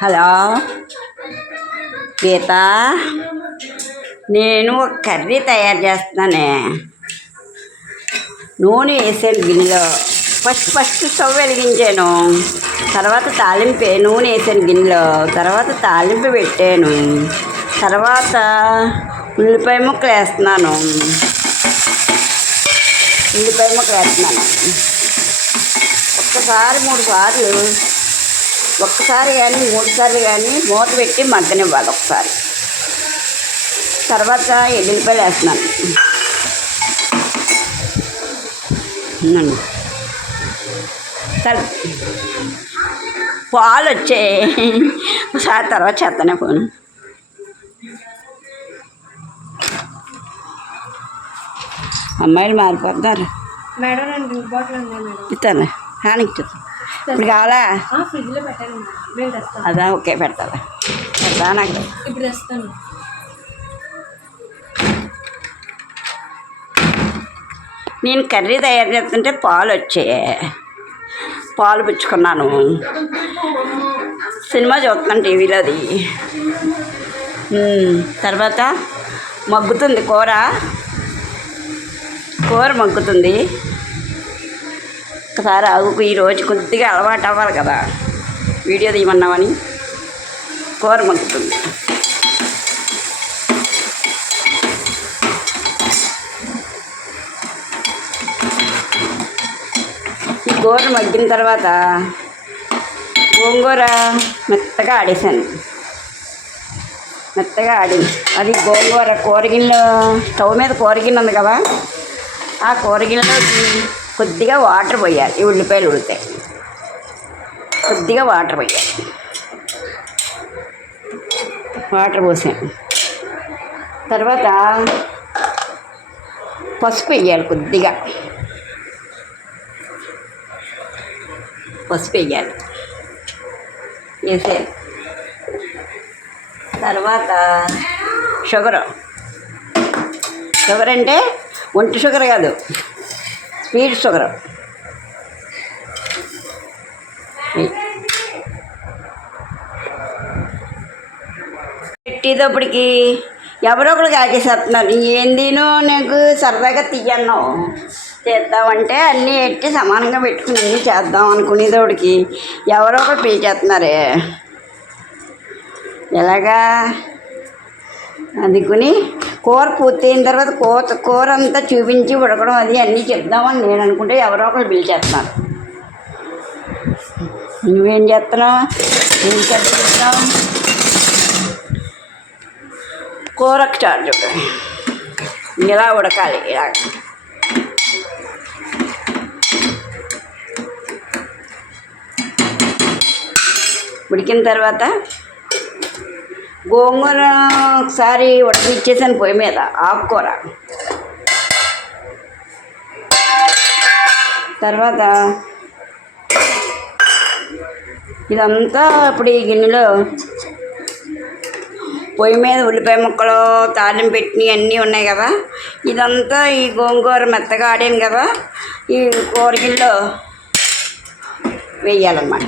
Hello గీత, నేను ఒక curry తయారు చేస్తున్నానే. నూనె వేసాను గిన్నెలో. ఫస్ట్ స్టవ్ వెలిగించాను. తర్వాత తాలింపు, నూనె వేసాను గిన్నెలో. తర్వాత తాలింపు పెట్టాను. తర్వాత ఉల్లిపాయ ముక్కలు వేస్తున్నాను. ఒక్కసారి కానీ 3 సార్లు కానీ మూత పెట్టి మగ్గనివ్వాలి ఒకసారి. తర్వాత ఎల్లుల్లిపాయలు వేస్తున్నాను. పాలు వచ్చాయి. ఒకసారి తర్వాత చేస్తానే ఫోన్. అమ్మాయిలు మారిపోతున్నారు మేడం. ఇస్తాను హానికి చూస్తాను. ఇప్పుడు కావాలా? అదా ఓకే, పెడతా నాకు. ఇప్పుడు వస్తాను. నేను కర్రీ తయారు చేస్తుంటే పాలు వచ్చాయి. పాలు పుచ్చుకున్నాను. సినిమా చూస్తున్నాను టీవీలో. అది తర్వాత మగ్గుతుంది కూర మగ్గుతుంది. ఒకసారి ఆగుకు. ఈరోజు కొద్దిగా అలవాటు అవ్వాలి కదా వీడియో తీయమన్నామని. కూర మగ్గుతుంది. ఈ కూర మగ్గిన తర్వాత గోంగూర మెత్తగా ఆడేసాను. అది గోంగూర కూరగిన్నెలో, స్టవ్ మీద కూరగిన్నె ఉంది కదా, ఆ కూరగిన్నెలోకి కొద్దిగా వాటర్ పోయాలి. ఈ ఉల్లిపాయలు ఉడితాయి. కొద్దిగా వాటర్ పోసాను. తర్వాత పసుపు వేయాలి. కొద్దిగా పసుపు వేసే తర్వాత షుగర్ అంటే ఒంటి షుగర్ కాదు, స్వీట్ షుగర్. పెట్టేటప్పటికి ఎవరో ఒకరు కాకేసేస్తున్నారు. ఏందినో నాకు సరదాగా తీయన్నావు చేద్దామంటే అన్నీ ఎట్టి సమానంగా పెట్టుకుని చేద్దాం అనుకునేటోడికి ఎవరో ఒకరు పీల్చేస్తున్నారే. ఎలాగా అందుకుని కూర పూర్తయిన తర్వాత కూర అంతా చూపించి ఉడకడం అది అన్నీ చెప్దామని నేను అనుకుంటే ఎవరో ఒకరు పిలిచేస్తున్నారు. నువ్వేం చేస్తున్నావు? ఏం చేస్తున్నావు? కూరకు చారు చూడ ఇలా ఉడకాలి. ఇలా ఉడికిన తర్వాత గోంగూర ఒకసారి ఉడకిచ్చేసాను పొయ్యి మీద. ఆకుకూర తర్వాత ఇదంతా ఇప్పుడు ఈ గిన్నెలో పొయ్యి మీద ఉల్లిపాయ ముక్కలు, తాలింపు పెట్టినవి అన్నీ ఉన్నాయి కదా, ఇదంతా ఈ గోంగూర మెత్తగా ఆడాను కదా, ఈ కూరగిల్లో వేయాలన్నమాట.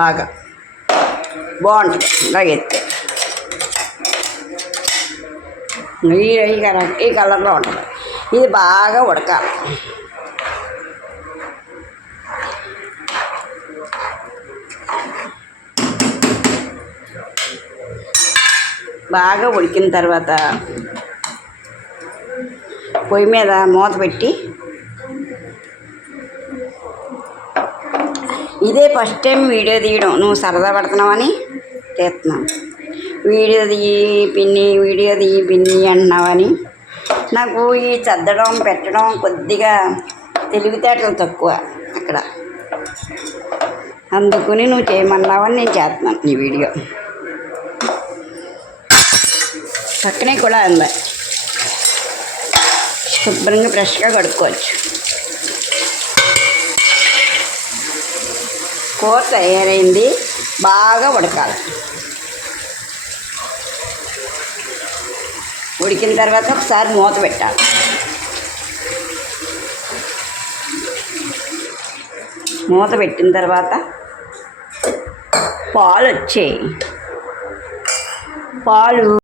బాగా బాగుంటుంది ఇలాగ ఎత్తే. ఈ కలర్లో ఉంటుంది. ఇది బాగా ఉడకాలి. బాగా ఉడికిన తర్వాత పొయ్యి మీద మూత పెట్టి, ఇదే ఫస్ట్ టైం వీడియో తీయడం. నువ్వు సరదా పడుతున్నావని తీస్తున్నాను. వీడియో తీయి పిన్ని అంటున్నావని. నాకు ఈ చద్దడం పెట్టడం కొద్దిగా తెలివితేటలు తక్కువ అక్కడ. అందుకుని నువ్వు చేయమన్నావని నేను చేస్తున్నాను ఈ వీడియో. పక్కనే కూడా అందా శుభ్రంగా ఫ్రెష్గా కడుక్కోవచ్చు. కూర తయారైంది. బాగా ఉడకాలి. ఉడికిన తర్వాత ఒకసారి మూత పెట్టాలి. మూత పెట్టిన తర్వాత పాలు వచ్చాయి. పాలు